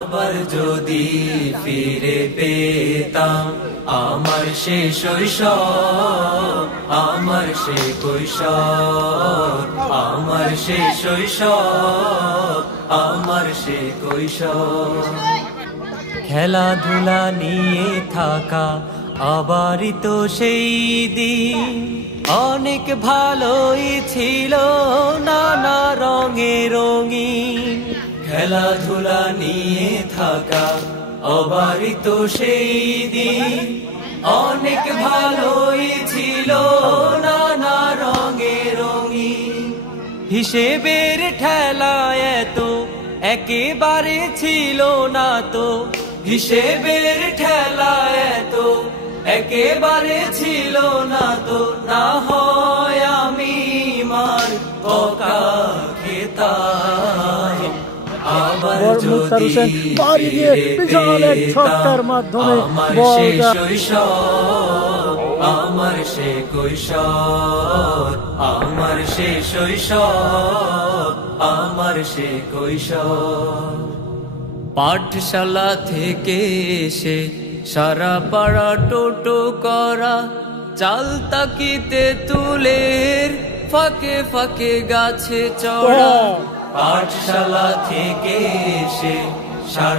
আবার যদি ফিরে পেতাম আমার সে শৈশব, আমার সে কৈশোর, আমার সে শৈশব, আমার সে কৈশোর। খেলাধুলা নিয়ে থাকা আবারই তো সেই দিন, অনেক ভালোই ছিল নানা রঙে রঙিন। খেলাধুলা নিয়ে থাকা আবারই তো সেই দিন, অনেক ভালোই ছিল নানা রঙে রঙিন। হিসেবের ঠেলায় এত একেবারে ছিল না তো, হিসেবের ঠেলায় এত একেবারে ছিল না তো। না হয় আমি মার বকা খেতাম, আবার যদি ফিরে পেতাম আমার সে শৈশব, আমার সে কৈশোর, আমার সে শৈশব, আমার সে কৈশোর। পাঠশালা থেকে এসে সারা পাড়া টোটো করা, চাল তাকিতে তুলের ফাঁকে ফাঁকে গাছে চড়া। পাঠশালা থেকে এসে সারা